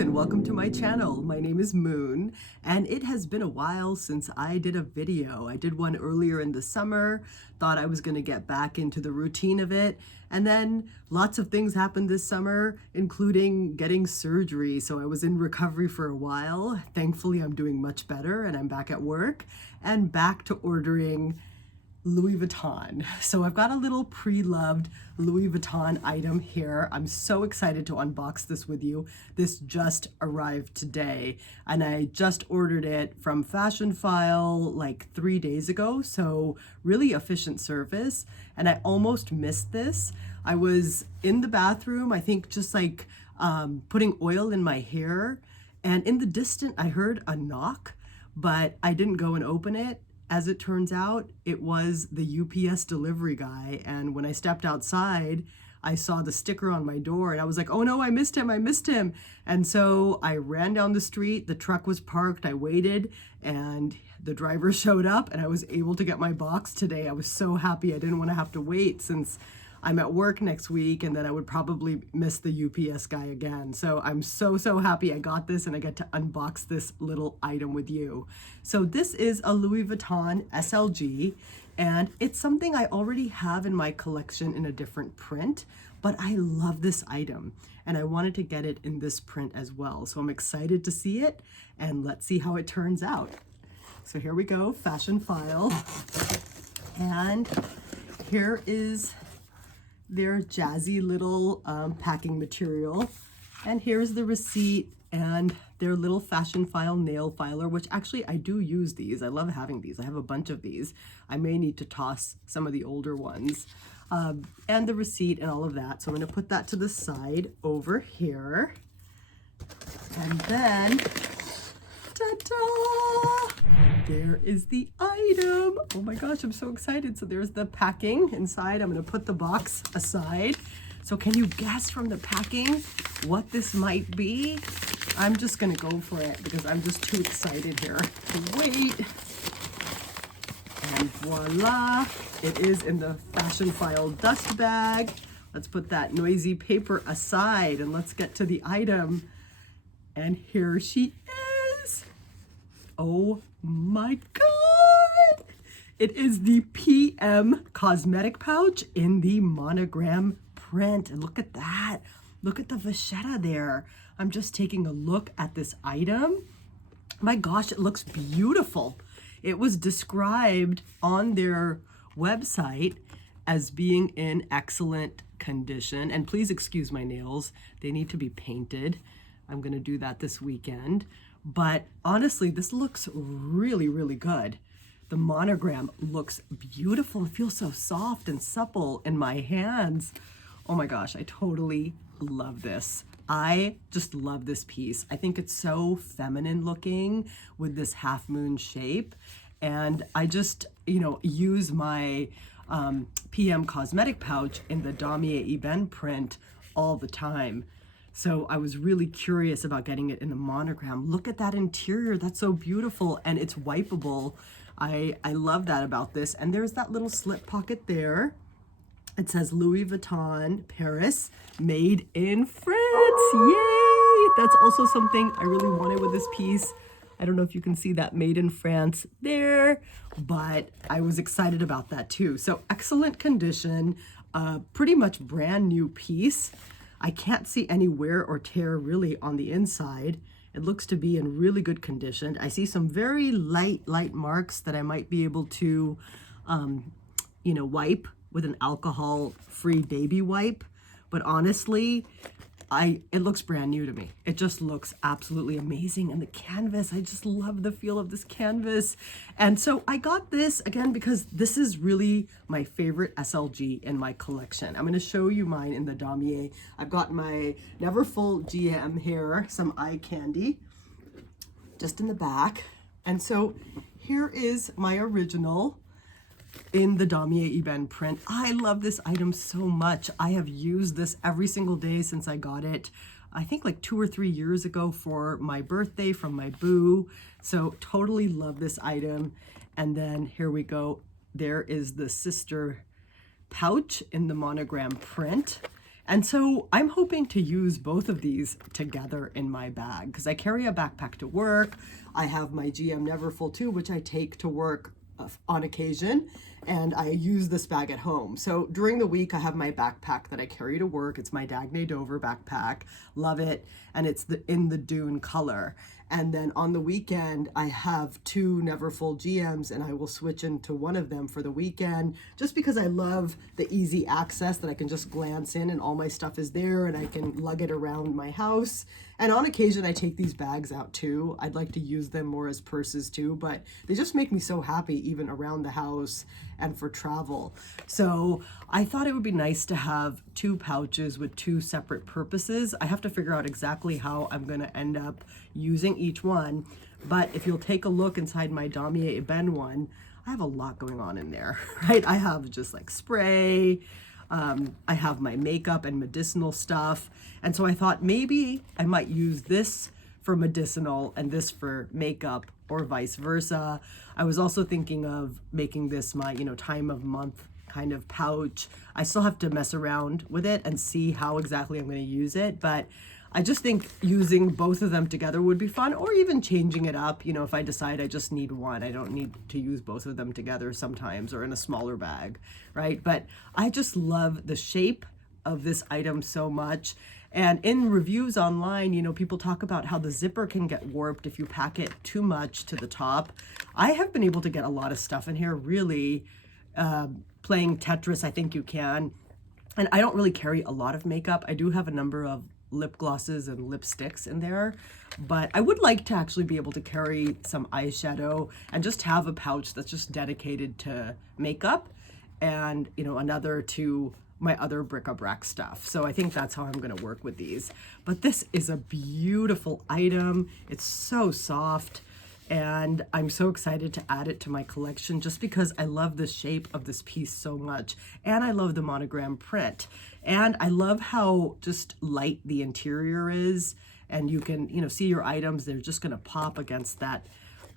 and welcome to my channel. My name is Moon, and it has been a while since I did a video. I did one earlier in the summer, thought I was going to get back into the routine of it, and then lots of things happened this summer, including getting surgery, so I was in recovery for a while. Thankfully, I'm doing much better, and I'm back at work, and back to ordering Louis Vuitton. So I've got a little pre-loved Louis Vuitton item here. I'm so excited to unbox this with you. This just arrived today and I just ordered it from Fashion File like 3 days ago. So really efficient service, and I almost missed this. I was in the bathroom, I think just like putting oil in my hair, and in the distance I heard a knock, but I didn't go and open it. As it turns out, it was the UPS delivery guy. And when I stepped outside, I saw the sticker on my door and I was like, oh no, I missed him. And so I ran down the street, the truck was parked, I waited, and the driver showed up and I was able to get my box today. I was so happy. I didn't want to have to wait since I'm at work next week and then I would probably miss the UPS guy again. So I'm so happy I got this and I get to unbox this little item with you. So this is a Louis Vuitton SLG, and it's something I already have in my collection in a different print, but I love this item and I wanted to get it in this print as well. So I'm excited to see it, and let's see how it turns out. So here we go, Fashion File, and here is their jazzy little packing material, and here's the receipt and their little Fashion File nail filer, which actually I do use these. I love having these. I have a bunch of these. I may need to toss some of the older ones, and the receipt and all of that. So I'm going to put that to the side over here, and then ta-da! There is the item. Oh my gosh, I'm so excited. So there's the packing inside. I'm going to put the box aside. So can you guess from the packing what this might be? I'm just going to go for it because I'm just too excited here to wait. And voila, it is in the Fashion File dust bag. Let's put that noisy paper aside and let's get to the item. And here she is. Oh my God! It is the PM cosmetic pouch in the monogram print. And look at that. Look at the vachetta there. I'm just taking a look at this item. My gosh, it looks beautiful. It was described on their website as being in excellent condition. And please excuse my nails. They need to be painted. I'm going to do that this weekend. But honestly, this looks really good. The monogram looks beautiful. It feels so soft and supple in my hands. Oh my gosh, I totally love this. I just love this piece. I think it's so feminine looking with this half moon shape. And I just, use my PM cosmetic pouch in the Damier Ebene print all the time. So I was really curious about getting it in the monogram. Look at that interior. That's so beautiful, and it's wipeable. I love that about this. And there's that little slip pocket there. It says Louis Vuitton Paris, made in France. Yay! That's also something I really wanted with this piece. I don't know if you can see that made in France there, but I was excited about that too. So excellent condition, pretty much brand new piece. I can't see any wear or tear really on the inside. It looks to be in really good condition. I see some very light marks that I might be able to, wipe with an alcohol-free baby wipe. But honestly, it looks brand new to me. It just looks absolutely amazing. And the canvas, I just love the feel of this canvas. And so I got this again because this is really my favorite SLG in my collection. I'm going to show you mine in the Damier. I've got my Neverfull GM here, some eye candy just in the back. And so here is my original in the Damier Ebene print. I love this item so much. I have used this every single day since I got it, I think like 2 or 3 years ago for my birthday from my boo. So totally love this item. And then here we go. There is the sister pouch in the monogram print. And so I'm hoping to use both of these together in my bag because I carry a backpack to work. I have my GM Neverfull too, which I take to work on occasion, and I use this bag at home. So during the week, I have my backpack that I carry to work. It's my Dagne Dover backpack. Love it. And it's in the dune color. And then on the weekend, I have two Neverfull GMs, and I will switch into one of them for the weekend just because I love the easy access that I can just glance in and all my stuff is there and I can lug it around my house. And on occasion, I take these bags out too. I'd like to use them more as purses too, but they just make me so happy even around the house and for travel. So I thought it would be nice to have two pouches with two separate purposes. I have to figure out exactly how I'm going to end up using each one. But if you'll take a look inside my Damier Ebene one, I have a lot going on in there, right? I have just like spray, I have my makeup and medicinal stuff. And so I thought maybe I might use this for medicinal and this for makeup or vice versa. I was also thinking of making this my, time of month kind of pouch. I still have to mess around with it and see how exactly I'm going to use it. But I just think using both of them together would be fun, or even changing it up. If I decide I just need one, I don't need to use both of them together sometimes or in a smaller bag, right? But I just love the shape of this item so much. And in reviews online, people talk about how the zipper can get warped if you pack it too much to the top. I have been able to get a lot of stuff in here, really. Playing Tetris, I think you can. And I don't really carry a lot of makeup. I do have a number of lip glosses and lipsticks in there, but I would like to actually be able to carry some eyeshadow and just have a pouch that's just dedicated to makeup and, another to my other bric-a-brac stuff. So I think that's how I'm going to work with these. But this is a beautiful item. It's so soft. And I'm so excited to add it to my collection just because I love the shape of this piece so much. And I love the monogram print. And I love how just light the interior is. And you can, see your items. They're just going to pop against that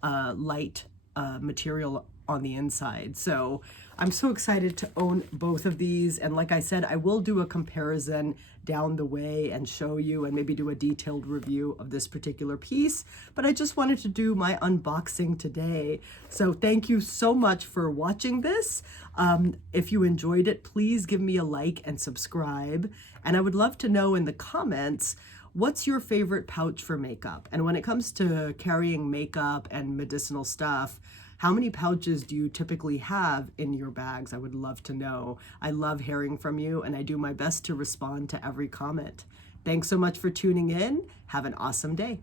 light material on the inside. So I'm so excited to own both of these. And like I said, I will do a comparison down the way and show you and maybe do a detailed review of this particular piece. But I just wanted to do my unboxing today. So thank you so much for watching this. If you enjoyed it, please give me a like and subscribe. And I would love to know in the comments, what's your favorite pouch for makeup? And when it comes to carrying makeup and medicinal stuff, how many pouches do you typically have in your bags? I would love to know. I love hearing from you, and I do my best to respond to every comment. Thanks so much for tuning in. Have an awesome day.